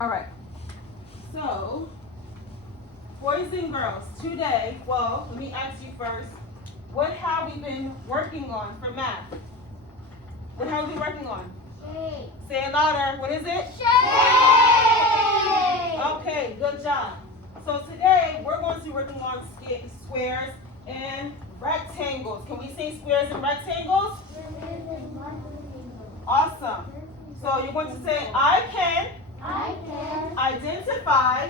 All right. So, boys and girls, today, well, let me ask you first, what have we been working on for math? What have we been working on? Shape. Say it louder. What is it? Shape. Okay, good job. So today, we're going to be working on squares and rectangles. Can we say squares and rectangles? Awesome. So you're going to say, I can identify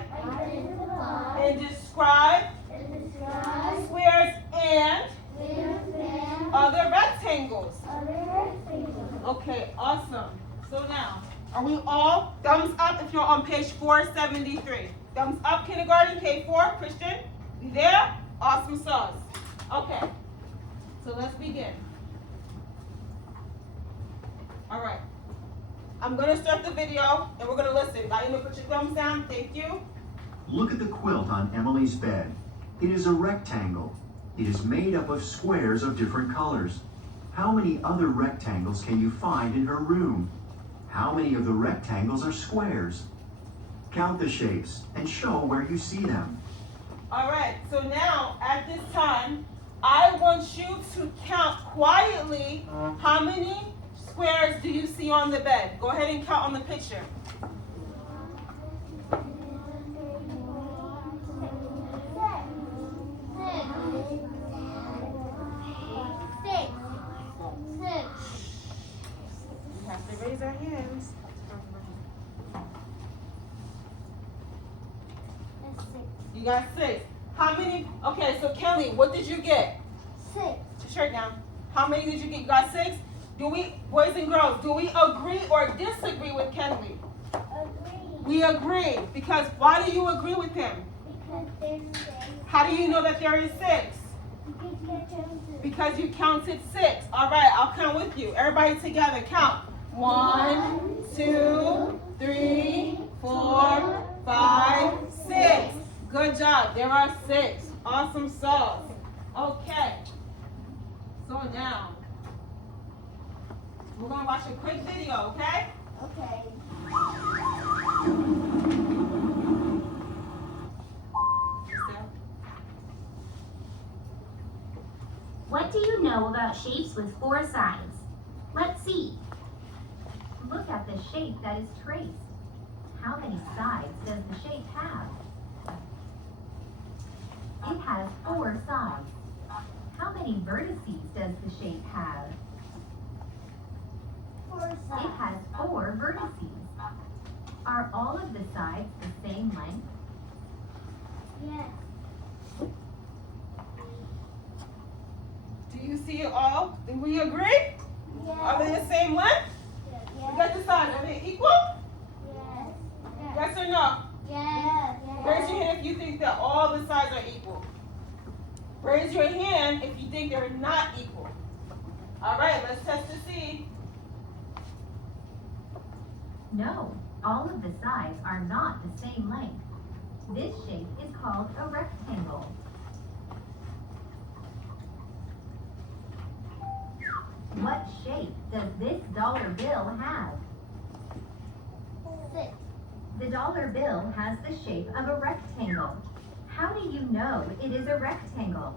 and describe squares and other rectangles. Okay, awesome. So now, are we all thumbs up if you're on page 473? Thumbs up, kindergarten, K4, Christian? You there? Awesome sauce. Okay, so let's begin. All right. I'm going to start the video and we're going to listen. Naima, put your thumbs down. Thank you. Look at the quilt on Emily's bed. It is a rectangle. It is made up of squares of different colors. How many other rectangles can you find in her room? How many of the rectangles are squares? Count the shapes and show where you see them. All right, so now at this time, I want you to count quietly how many squares do you see on the bed. Go ahead and count on the picture. We have to raise our hands. You got 6. How many? Okay, so Kelly, what did you get? 6. Put your shirt down. How many did you get? You got 6? Do we, boys and girls, do we agree or disagree with Kelly? Agree. We agree. Because why do you agree with him? Because there's 6. How do you know that there is 6? Because you counted 6. All right, I'll count with you. Everybody together, count. 1, 2, 3, 4, 5, 6. Good job. There are 6. Awesome sauce. Okay. So now, we're going to watch a quick video, okay? Okay. What do you know about shapes with 4 sides? Let's see. Look at the shape that is traced. How many sides does the shape have? It has 4 sides. How many vertices does the shape have? 4 It sides. has 4 vertices. Are all of the sides the same length? Yes. Do you see it all? Do we agree? Are they the same length? We got the sides. Are they equal? Yes. Yes or no? Yes. Raise your hand if you think that all the sides are equal. Raise your hand if you think they're not equal. All right, let's test to see. No, all of the sides are not the same length. This shape is called a rectangle. What shape does this dollar bill have? 6. The dollar bill has the shape of a rectangle. How do you know it is a rectangle?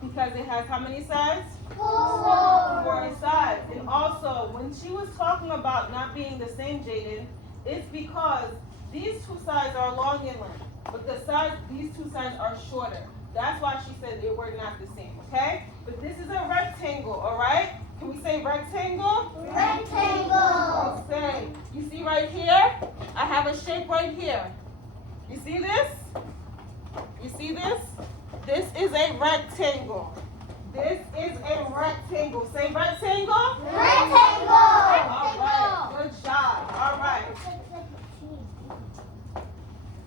Because it has how many sides? 4. 4 sides. And also, when she was talking about not being the same, Jaden, it's because these 2 sides are long in length, but these 2 sides are shorter. That's why she said they were not the same, okay? But this is a rectangle, all right? Can we say rectangle? Rectangle. Let's say. You see right here? I have a shape right here. You see this? You see this? This is a rectangle. This is a rectangle. Say rectangle. Rectangle. All right. Good job. All right.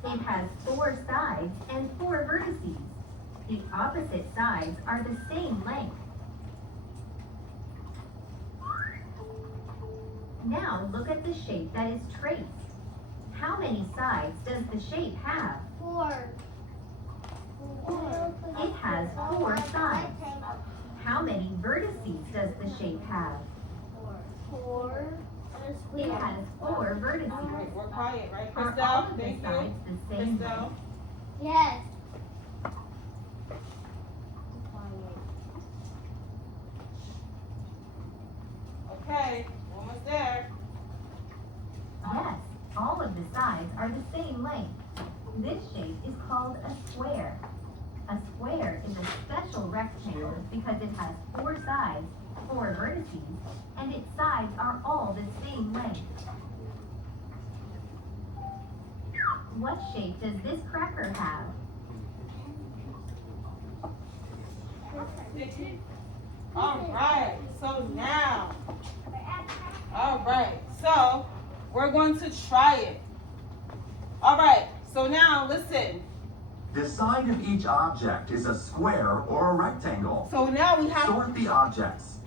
It has 4 sides and 4 vertices. The opposite sides are the same length. Now look at the shape that is traced. How many sides does the shape have? 4. It has 4 sides. How many vertices does the shape have? 4. And a 4 vertices. Wait, we're quiet, right? Are all Christelle, of the thank you. sides the same Christelle. length? Yes. Okay, almost there. Yes, all of the sides are the same length. This shape is called a square. A square is a special rectangle because it has 4 sides, 4 vertices, and its sides are all the same length. What shape does this cracker have? All right, so now, all right, so we're going to try it. All right, so now listen. The side of each object is a square or a rectangle. So now we have Sort the objects.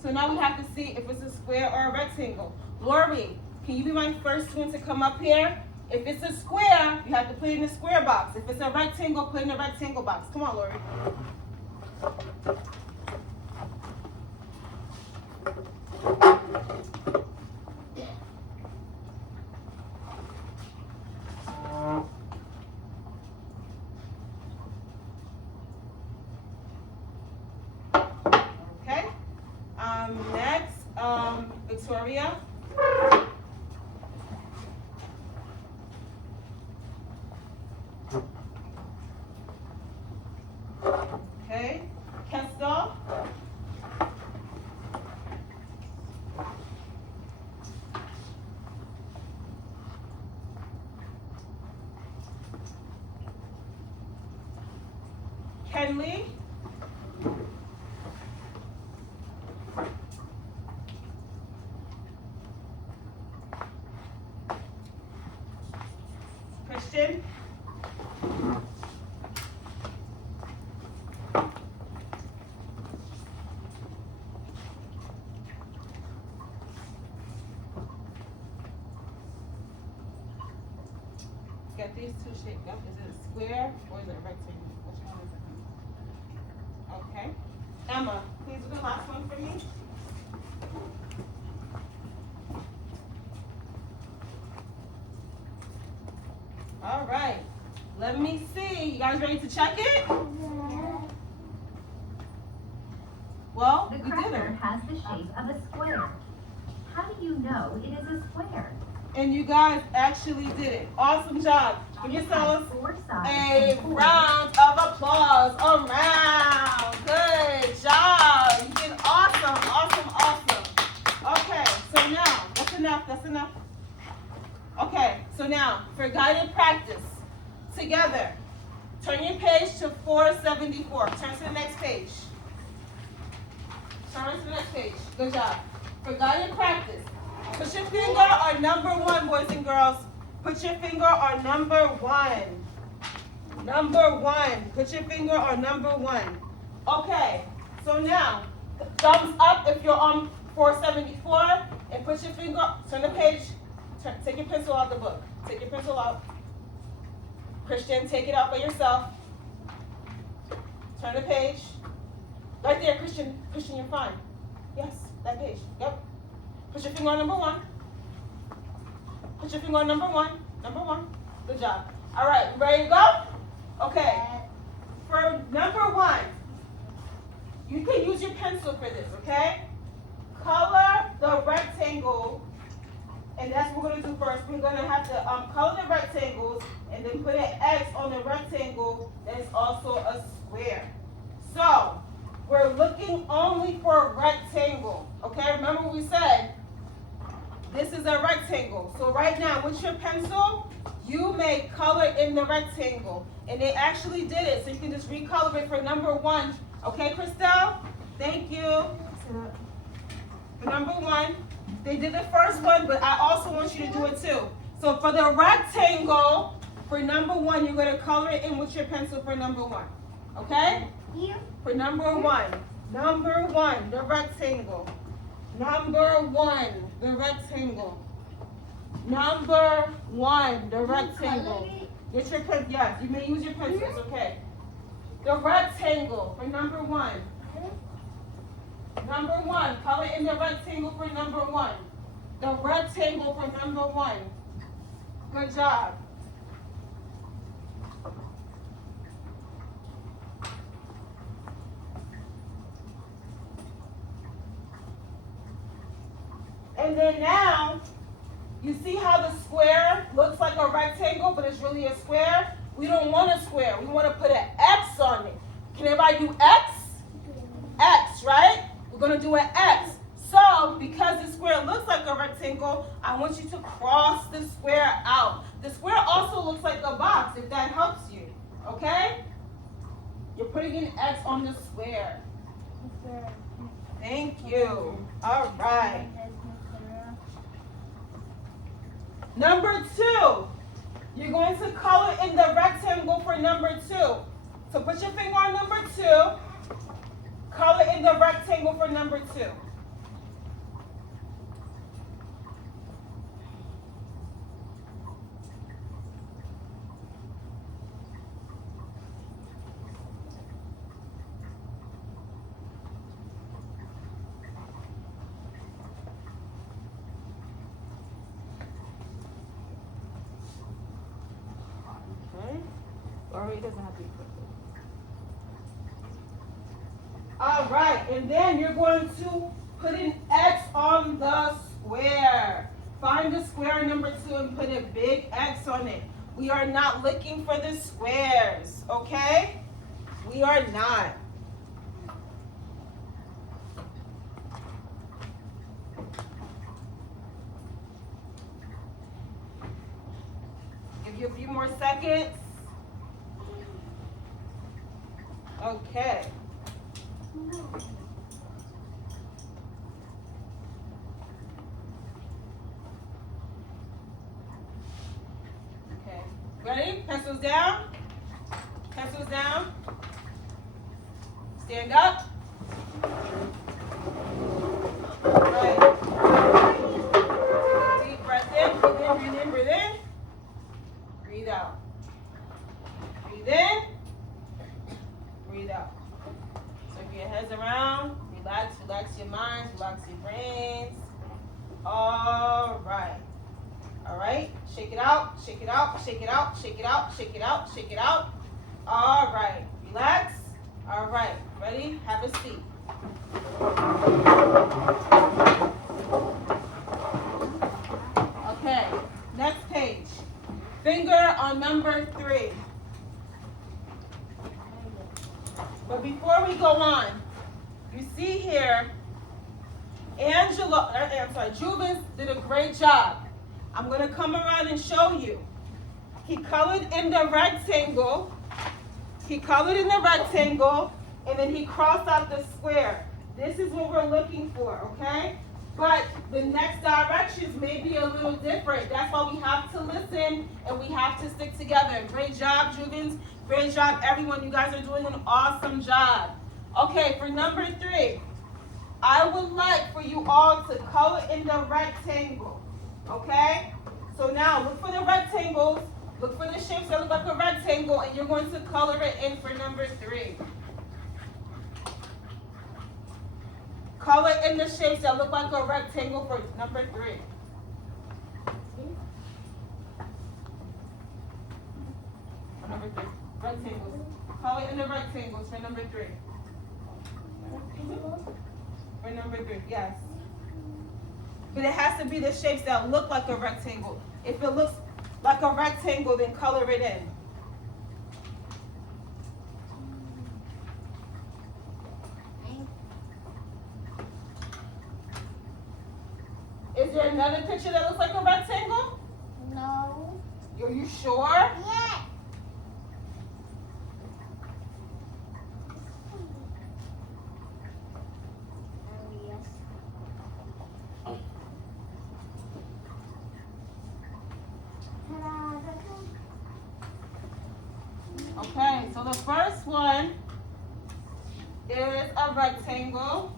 So now we have to see if it's a square or a rectangle. Lori, can you be my first one to come up here? If it's a square, you have to put it in the square box. If it's a rectangle, put it in the rectangle box. Come on, Lori. Okay. Next, Victoria. Okay. Kestel. Kenley. Christian. Got these two shaped up. Is it a square or is it a rectangle? Which one is it? Okay. Emma, please do the last one for me. All right. Let me see. You guys ready to check it? Well, The we did cracker it. has the shape of a square. How do you know it is a square? And you guys actually did it. Awesome job. Give It has yourselves 4 sides a and 4 round of applause around. Good job. You did awesome, awesome, awesome. Okay, so now, that's enough. Okay, so now, for guided practice, together, turn your page to 474. Turn to the next page. Turn to the next page. Good job. For guided practice, put your finger on number 1, boys and girls. Put your finger on number 1. Number 1. Put your finger on number 1. Okay, so now, thumbs up if you're on 474, and put your finger, turn the page, take your pencil out the book. Take your pencil out. Christian, take it out by yourself. Turn the page. Right there, Christian. Christian, you're fine. Yes, that page. Yep. Put your finger on number 1. Put your finger on number 1. Number 1. Good job. All right, you ready to go? Okay. For number 1, you can use your pencil for this, okay? Color the rectangle, and that's what we're going to do first. We're going to have to color the rectangles and then put an X on the rectangle that is also a square. So, we're looking only for a rectangle, okay? Remember what we said? This is a rectangle. So right now, with your pencil, you may color in the rectangle. And they actually did it, so you can just recolor it for number 1. Okay, Christelle? Thank you. For number 1. They did the first one, but I also want you to do it too. So for the rectangle, for number 1, you're going to color it in with your pencil for number 1. Okay? For number 1. Number 1, the rectangle. Number 1, the rectangle. Number 1, the rectangle. Get your pen. Yes, you may use your pencils. Okay. The rectangle for number 1. Number 1, color in the rectangle for number 1. the rectangle for number 1. Good job. And then now, you see how the square looks like a rectangle, but it's really a square? We don't want a square. We want to put an X on it. Can everybody do X? X, right? We're going to do an X. So, because the square looks like a rectangle, I want you to cross the square out. The square also looks like a box, if that helps you. Okay? You're putting an X on the square. Thank you. All right. Number 2. You're going to color in the rectangle for number 2. So put your finger on number 2. Color in the rectangle for number 2. Or it doesn't have to be perfect. All right, and then you're going to put an X on the square. Find the square number 2 and put a big X on it. We are not looking for the squares, okay? We are not. Give you a few more seconds. Okay. Okay. Ready? Pencils down. Pencils down. Stand up. Right. Deep breath in. Breathe in, breathe in, breathe in. Breathe out. Breathe in. Breathe out. Circle your heads around. Relax, relax your minds, relax your brains. All right. All right. Shake it out, shake it out, shake it out, shake it out, shake it out, shake it out. All right. Relax. All right. Ready? Have a seat. Okay. Next page. Finger on number 3. But before we go on, you see here, Juvens did a great job. I'm going to come around and show you. He colored in the rectangle. And then he crossed out the square. This is what we're looking for, okay? But the next directions may be a little different. That's why we have to listen and we have to stick together. Great job, Juvens. Great job, everyone. You guys are doing an awesome job. Okay, for number 3, I would like for you all to color in the rectangle. Okay? So now, look for the rectangles. Look for the shapes that look like a rectangle, and you're going to color it in for number 3. Color in the shapes that look like a rectangle for number 3. For number 3. Rectangles. Color in the rectangles for number 3. For number 3, yes. But it has to be the shapes that look like a rectangle. If it looks like a rectangle, then color it in. Is there another picture that looks like a rectangle? No. Are you sure? Yeah. Okay, so the first one is a rectangle.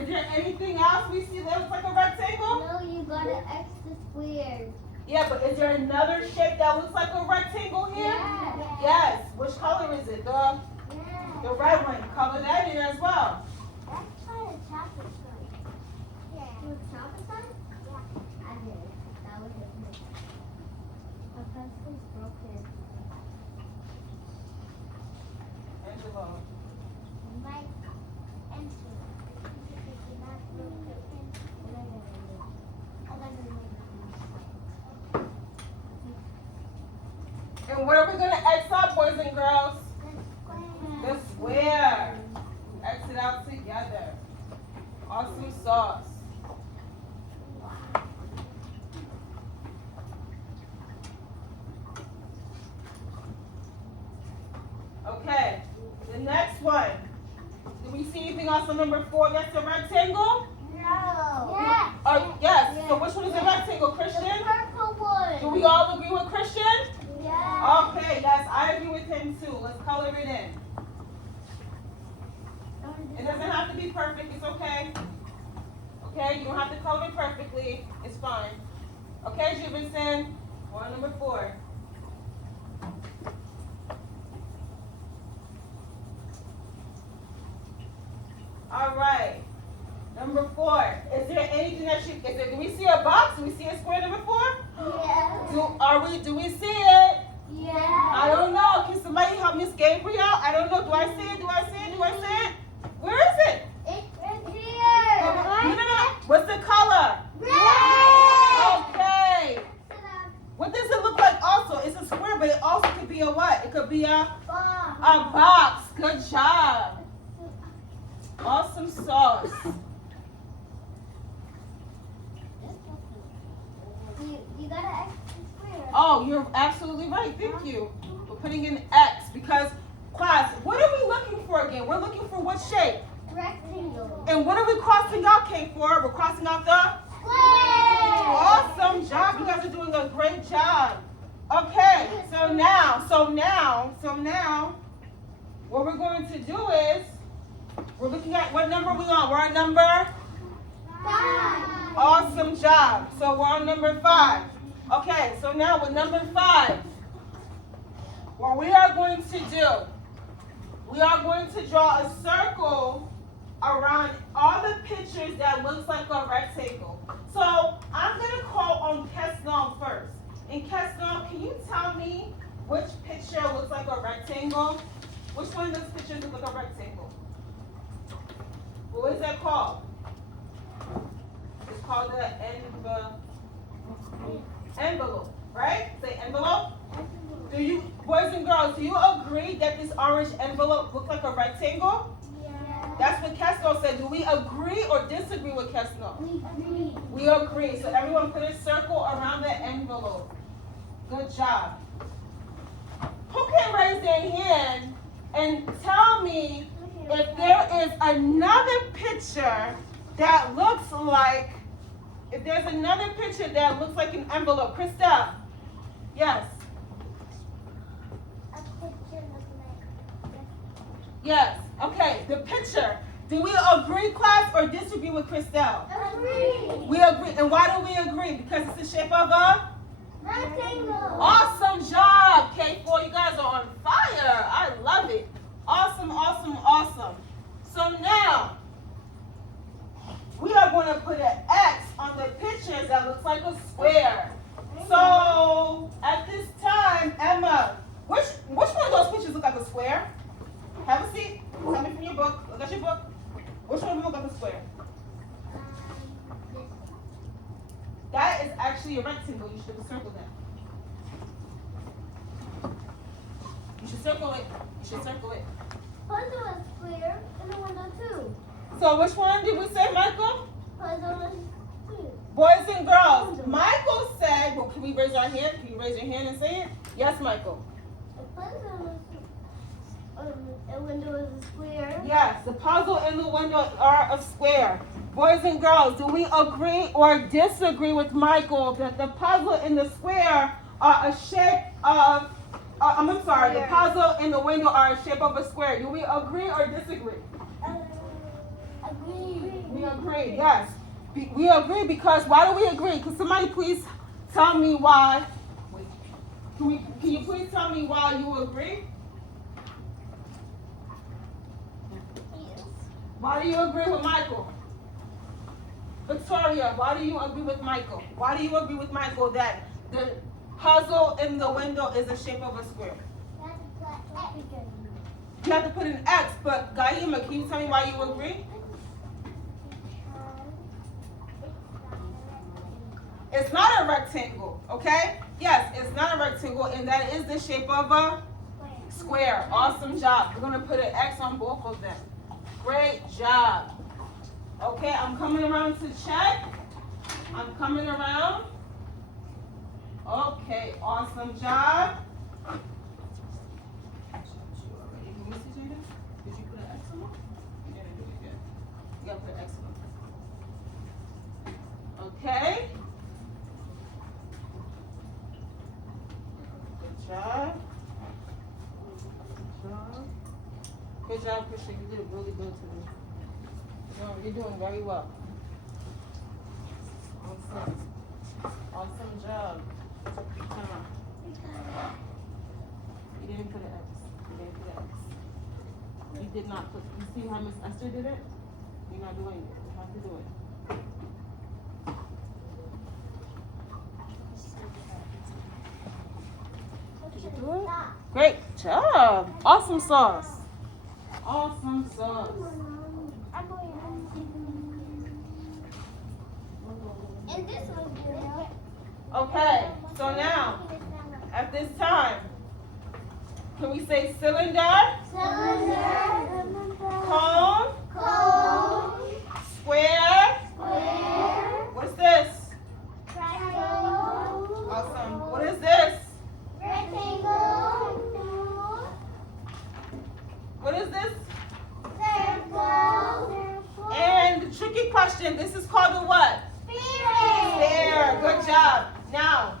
Is there anything else we see that looks like a rectangle? No, you gotta X the squares. Yeah, but is there another shape that looks like a rectangle here? Yeah. Yes. Which color is it? The red one. Color that in as well. That's kind of chocolate. Yeah. You want chocolate? Yeah. And what are we going to X out, boys and girls? The square. X it out together. Awesome sauce. Okay, the next one. Do we see anything else on number 4 that's a rectangle? No. Yes. Yes. So which one is a rectangle, Christian? The purple one. Do we all agree with Christian? Yes. Okay, yes, I agree with him too. Let's color it in. It doesn't have to be perfect, it's okay. Okay, you don't have to color it perfectly, it's fine. Okay, Jubinson, we're on number 4. All right, number 4. Is there anything that do we see a box? Do we see a square, number 4? Yes. Do we see it? Yes. I don't know. Can somebody help Miss Gabriel? I don't know. Do I see it? Do I see it? Do I see it? Where is it? It's right here. No. What's the color? Red. Okay. What does it look like also? It's a square, but it also could be a what? It could be a box. Good job. Awesome sauce. You gotta X the square. Oh, you're absolutely right. Thank you. We're putting in X because, class, what are we looking for again? We're looking for what shape? Rectangle. And what are we crossing out, K, for? We're crossing out the Square. awesome job. You guys are doing a great job. Okay, so now, what we're going to do is, we're looking at, what number are we on? We're on number? 5. Awesome job. So we're on number 5. Okay, so now with number 5, what we are going to do, we are going to draw a circle around all the pictures that looks like a rectangle. So I'm going to call on Kesnel first. And Kesnel, can you tell me which picture looks like a rectangle? Which one of those pictures looks like a rectangle? What is that called? It's called the envelope, right? Say envelope. Do you, boys and girls, do you agree that this orange envelope looks like a rectangle? Yes. That's what Kesnel said. Do we agree or disagree with Kesnel? We agree. We agree. So everyone put a circle around the envelope. Good job. Who can raise their hand and tell me if there is another picture that looks like, if there's another picture that looks like an envelope? Christelle? Yes. A picture looks like this. Yes. Okay, the picture. Do we agree, class, or disagree with Christelle? Agree. We agree. And why do we agree? Because it's the shape of a Rectangle. awesome job, K4. You guys are on fire. I love it. Awesome, awesome, awesome. So now, we are going to put an X on the pictures that looks like a square. So, at this time, Emma, which one of those pictures look like a square? Have a seat. Tell me from your book. Look at your book. Which one of them look like a square? This. That is actually a rectangle. You should circle that. You should circle it. You should circle it. Puzzle is square and the window too. So which one did we say, Michael? Puzzle is two. Boys and girls. Michael said, well, can we raise our hand? Can you raise your hand and say it? Yes, Michael. A puzzle is a window is a square. Yes, the puzzle and the window are a square. Boys and girls, do we agree or disagree with Michael that the puzzle and the square are a shape of, I'm sorry, the puzzle and the window are a shape of a square? Do we agree or disagree? Agree. We agree, yes. We agree because, why do we agree? Can somebody please tell me why? Wait. Can you please tell me why you agree? Yes. Why do you agree with Michael? Victoria, why do you agree with Michael? Why do you agree with Michael that the puzzle in the window is the shape of a square? You have to put an X, but Gaima, can you tell me why you agree? It's not a rectangle, okay? Yes, it's not a rectangle, and that is the shape of a square. Awesome job. We're going to put an X on both of them. Great job. Okay, I'm coming around to check. I'm coming around. Okay, awesome job. Did you put an X on it? You didn't do it yet. You got to put an X on it. Okay. Good job. Good job. Good job, Christian. You did really good today. You're doing very well. Awesome. Awesome job. Come on. You didn't put an X. You didn't put an X. You did not put. You see how Miss Esther did it? You're not doing it. You have to do it. Did you do it? Great job. Awesome sauce. Awesome sauce. And this one's good. Okay, so now, at this time, can we say cylinder, Cylinder. cone, Cone. square? Square. What's this? Triangle. Awesome. What is this? Rectangle. What is this? Circle. And the tricky question, this is called a what? There, good job. Now,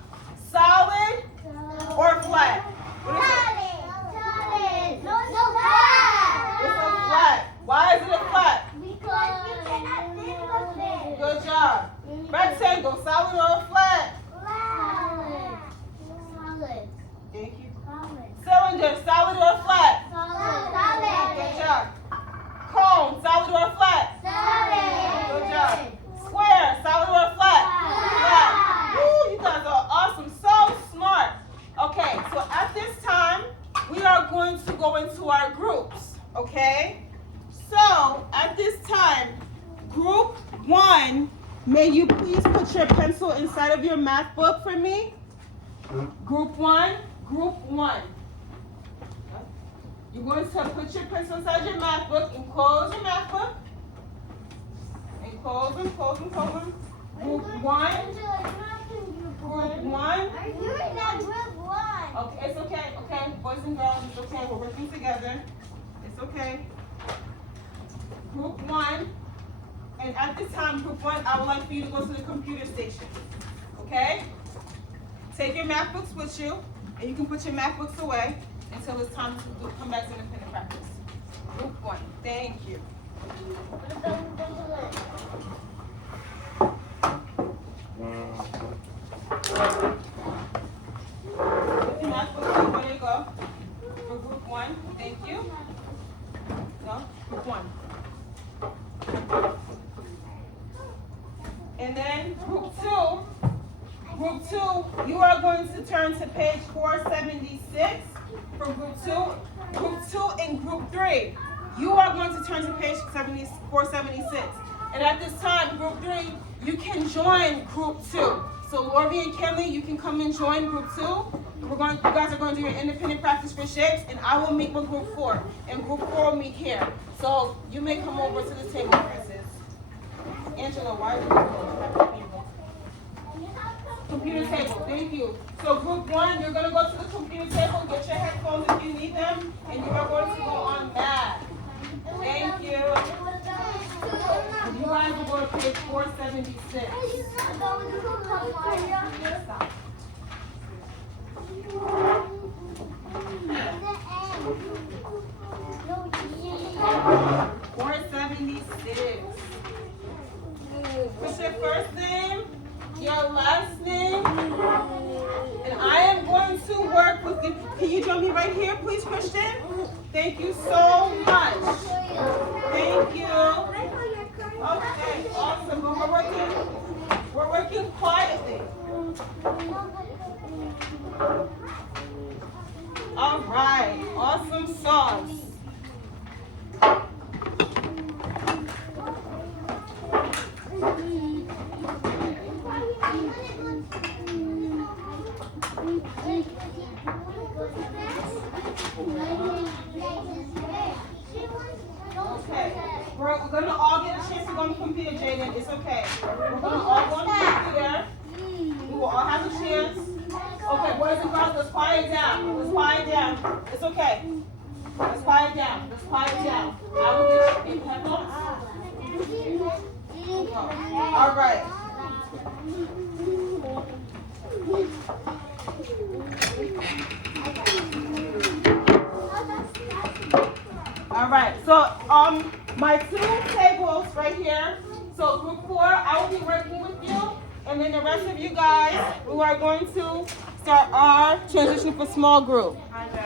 solid or flat? What is it? Solid. No, flat. It's a flat. Why is it a flat? Because you cannot think of it. Good job. Rectangle, solid or flat? Solid. Solid. Thank you. Solid. Cylinder, solid or flat? Solid. Good job. Cone, solid or flat? Solid. Good job. Square, solid or flat? Flat. Woo, you guys are awesome. So smart. Okay, so at this time, we are going to go into our groups. Okay? So, at this time, group 1, may you please put your pencil inside of your math book for me? Group 1, group 1. You're going to put your pencil inside your math book and close your math book. And close them, close them, close them. Group 1. Group 1. You're in that group 1. Okay, it's okay. Okay, boys and girls, it's okay. We're working together. It's okay. Group 1. And at this time, group 1, I would like for you to go to the computer station. Okay? Take your math books with you, and you can put your math books away until it's time to come back to independent practice. Group 1. Thank you. Put your math books away. Where they go? For group 1. Thank you. No? Group 1. And then group 2. Group 2, you are going to turn to page 476 for group 2. Group 2 and group 3, you are going to turn to page 476. And at this time, group 3, you can join group 2. So Lori and Kelly, you can come and join group 2. You guys are going to do your independent practice for shapes, and I will meet with group 4. And group 4 will meet here. So you may come over to the table, Francis. Angela, why are you doing this? Computer table, thank you. So group 1, you're going to go to the computer table, get your headphones if you need them, and you are going to go on math. Thank you. You guys will go to page 476. Stop. 476. What's your first name? Your last name? And I am going to work with you. Can you join me right here, please, Christian? Thank you so much. Thank you. Okay, awesome. But we're working quietly. All right, awesome sauce. Quiet down. I will get you headphones. All right. All right. So my two tables right here. So group 4, I will be working with you, and then the rest of you guys, we are going to start our transition for small group.